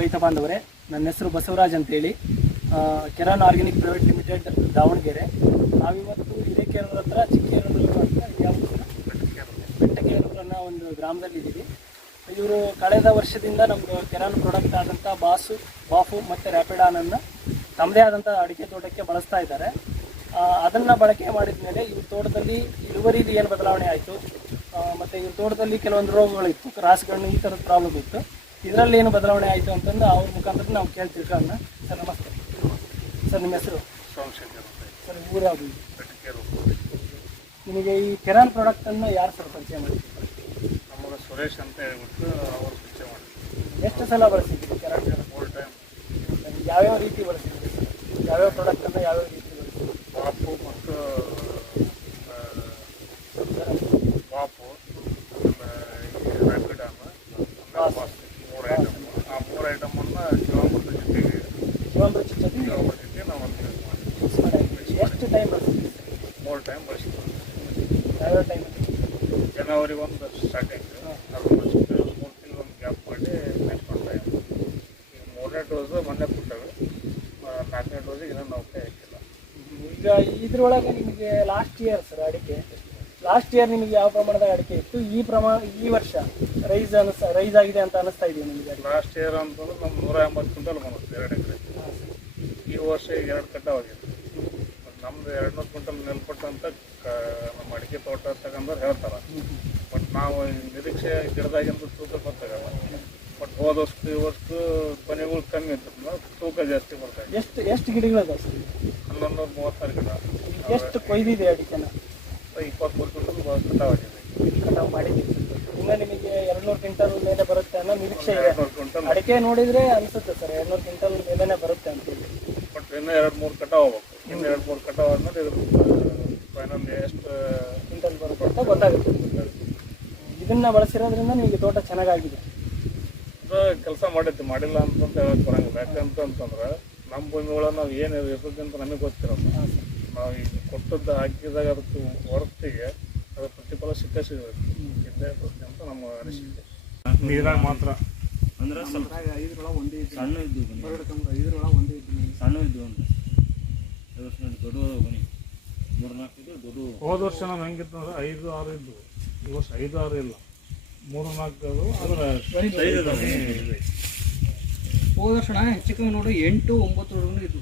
ರೈತ ಬಾಂಧವರೇ, ನನ್ನ ಹೆಸರು ಬಸವರಾಜ್ ಅಂತೇಳಿ, Keran organic private limited Davanagere. ನಾವಿವತ್ತು ಹಿರೇಕೆರೂರು ಹತ್ರ ಚಿಕ್ಕೇರೂರು ಅಂತ ಬೆಟ್ಟಕೇರೂರು ಅನ್ನೋ ಒಂದು ಗ್ರಾಮದಲ್ಲಿದ್ದೀವಿ. ಇವರು ಕಳೆದ ವರ್ಷದಿಂದ ನಮ್ಮದು ಕೆರಾನ್ ಪ್ರಾಡಕ್ಟ್ ಆದಂಥ ಬಾಫು ಮತ್ತು ರ್ಯಾಪಿಡಾನನ್ನು ತಮ್ಮದೇ ಆದಂಥ ಅಡಿಕೆ ತೋಟಕ್ಕೆ ಬಳಸ್ತಾ ಇದ್ದಾರೆ. ಅದನ್ನು ಬಳಕೆ ಮಾಡಿದ ಮೇಲೆ ಇವ್ರ ತೋಟದಲ್ಲಿ ಇಳುವರಿಲಿ ಏನು ಬದಲಾವಣೆ ಆಯಿತು, ಮತ್ತು ಇವ್ರ ತೋಟದಲ್ಲಿ ಕೆಲವೊಂದು ರೋಗಗಳಿತ್ತು, ಕ್ರಾಸ್ಗಳು, ಈ ಥರದ ಪ್ರಾಬ್ಲಮ್ ಇತ್ತು. ಇದರಲ್ಲಿ ಏನು ಬದಲಾವಣೆ ಆಯಿತು ಅಂತಂದು ಅವ್ರ ಮುಖಾಂತರ ನಾವು ಕೇಳ್ತೀವಿ. ಸರ್ ನಮಸ್ತೆ. ಸರ್ ನಿಮ್ಮ ಹೆಸರು? ಸೋಮಶೇಖರ್ ಸರ್ ಊರು ಯಾವುದು? ನಿಮಗೆ ಈ ಕೆರಾನ್ ಪ್ರಾಡಕ್ಟನ್ನು ಯಾರು ಸರ್ ಪರಿಚಯ ಮಾಡಿದ್ರು? ನಮಗೆ ಸುರೇಶ್ ಅಂತ ಹೇಳ್ಬಿಟ್ಟು ಅವರು ಪರಿಚಯ ಮಾಡಿದ್ರು. ಎಷ್ಟು ಸಲ ಬಳಸಿದ್ರಿ ಕೆರಾನ್? 4 ಟೈಮ್. ಯಾವ್ಯಾವ ರೀತಿ ಬಳಸಿದ್ರಿ ಸರ್? ಯಾವ್ಯಾವ ಪ್ರಾಡಕ್ಟನ್ನು ಯಾವ್ಯಾವ ರೀತಿ ಬಳಸಿದ್ರಿ? ಬಾಪು ಮತ್ತು ಬಾಪು ರ್ಯಾಪಿಡಾನ್ 3 ಐಟಮ್. ಆ 3 ಐಟಮನ್ನು ಜೀವಾಮೃತ ಜೊತೆ ನಾವು ಯೂಸ್ ಮಾಡಿದ್ವಿ. ಎಷ್ಟು ಟೈಮ್ ಬಳಸಿದ್ರಿ? 3 ಟೈಮ್ ಬಳಸಿದ್ವಿ. ಯಾವ್ಯಾವ ಟೈಮ್? ಜನವರಿ 1 ಸ್ಟಾರ್ಟಿಂಗ್, ಅದೊಂದಷ್ಟು 3 ತಿಂಗಳು ಒಂದು ಗ್ಯಾಪ್ ಮಾಡಿ ನೆಕ್ಸ್ಟ್ 1 ಟೈಮ್. ಈಗ 3ನೇ ಡೋಸು ಮೊನ್ನೆ ಕೊಟ್ಟವೆ, 4ನೇ ಡೋಸಿಗೆ ಇನ್ನೂ ನಾವು ಕೈ ಹಾಕಿಲ್ಲ. ಈಗ ಇದ್ರೊಳಗೆ ನಿಮಗೆ ಲಾಸ್ಟ್ ಇಯರ್ ಸರ್ ಅಡಿಕೆ, ಲಾಸ್ಟ್ ಇಯರ್ ನಿಮಗೆ ಯಾವ ಪ್ರಮಾಣದ ಅಡಿಕೆ ಇತ್ತು? ಈ ವರ್ಷ ರೈಸ್ ಆಗಿದೆ ಅಂತ ಅನಿಸ್ತಾ ಇದೆಯಾ ನಿಮಗೆ? ಲಾಸ್ಟ್ ಇಯರ್ ಅಂತಂದ್ರೆ ನಮ್ಮ 180 ಕ್ವಿಂಟಲ್ ಬಂದಿತ್ತು 2 ಎಕರೆ. ಈ ವರ್ಷ ಈಗ 2 ಕಟಾವಾಗಿದೆ. ನಮ್ದು 200 ಕ್ವಿಂಟಲ್ ನೆಲ್ಪಟ್ಟು ಅಂತ ನಮ್ಮ ಅಡಿಕೆ ತೋಟ ತಗೊಂಡ್ರೆ ಹೇಳ್ತಾರೆ. ಬಟ್ ನಾವು ನಿರೀಕ್ಷೆ ಗಿಡದಾಗಿಂದ ತೂಕ ಗೊತ್ತಾಗಲ್ಲ. ಬಟ್ ಹೋದ ವರ್ಷಕ್ಕೂ ಈ ವರ್ಷಕ್ಕೂ ಕೊನೆಗಳು ಕಮ್ಮಿ ಇತ್ತು, ತೂಕ ಜಾಸ್ತಿ ಬರ್ತಾಯಿದೆ. ಎಷ್ಟು ಗಿಡಗಳಿದಾವೆ ಸರ್? 1136 ಗಿಡ. ಎಷ್ಟು ಕೊಯ್ದಿದೆ ಅಡಿಕೆನ? 23 ಕ್ವಿಂಟಲ್ ಕಟಾವಾಗಿದೆ. ಕಟಾವು ಮಾಡಿದ್ದೀವಿ. ಇನ್ನು ನಿಮಗೆ 200 ಕ್ವಿಂಟಲ್ ಮೇಲೆ ಬರುತ್ತೆ ಅನ್ನೋ ನಿರೀಕ್ಷೆ ಇದೆ. 200 ಕ್ವಿಂಟಲ್ ಅಡಿಕೆ ನೋಡಿದರೆ ಅನಿಸುತ್ತೆ ಸರ್ 200 ಕ್ವಿಂಟಲ್ ಮೇಲೇ ಬರುತ್ತೆ ಅಂತೇಳಿ. ಬಟ್ ಇನ್ನೂ 2-3 ಕಟಾವು ಹೋಗ್ಬೇಕು. ಇನ್ನು 2-3 ಕಟಾವು ಆದ್ಮೇಲೆ ಇದ್ರ ಫೈನಲ್ ಎಷ್ಟು ಕ್ವಿಂಟಲ್ ಬರುತ್ತೆ ಅಂತ ಗೊತ್ತಾಗುತ್ತೆ. ಇದನ್ನ ಬಳಸಿರೋದ್ರಿಂದ ನಿಮಗೆ ತೋಟ ಚೆನ್ನಾಗಾಗಿದೆ. ಕೆಲಸ ಮಾಡೈತಿ, ಮಾಡಿಲ್ಲ ಅಂತಂತ ಹೇಳಕ್ ಬರಂಗಿಲ್ಲ. ಯಾಕಂತಂದ್ರೆ ನಮ್ಮ ಭೂಮಿ ಒಳಗೆ ನಾವು ಏನು ಇರ್ತದೆ ಅಂತ ನಮಗೆ ಗೊತ್ತಿರಲ್ಲ. ನಾವು ಈಗ ಕೊಟ್ಟದ್ದು ಹಾಕಿದಾಗ ಅದಕ್ಕೆ ಹೊರತಿಗೆ ಅದು ಪ್ರತಿಫಲ ಸಿಗಬೇಕು, ಇದ್ದೇ ಬರುತ್ತೆ ಅಂತ ನಮ್ಮ ಅನಿಸಿಕೆ. ನೀರಾಗ ಮಾತ್ರ ಅಂದ್ರೆ ಸ್ವಲ್ಪ ಒಂದೇ ಸಣ್ಣ ಇದ್ದು ಸಣ್ಣ ಇದ್ದು ಅಂತ ದೊಡ್ಡ ಬನ್ನಿ 3-4 ಇದ್ದು ದೊಡ್ಡ. ಹೋದ ವರ್ಷ ನಾವು ಹೆಂಗಿತ್ತು ಅಂದ್ರೆ 5-6 ಇದ್ದು. ಈ ವರ್ಷ 5-6 ಇಲ್ಲ, 3-4 ಅದರ ಹೋದ ವರ್ಷ ಹೆಚ್ಚು ಕಮ್ಮಿ ನೋಡಿ 8-9 ಇದ್ದು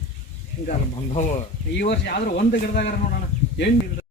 ಹಿಂಗಾರ ಬಂದವ. ಈ ವರ್ಷ ಯಾವ್ದಾರು ಒಂದು ಗಿಡದಾಗ ನೋಡೋಣ 8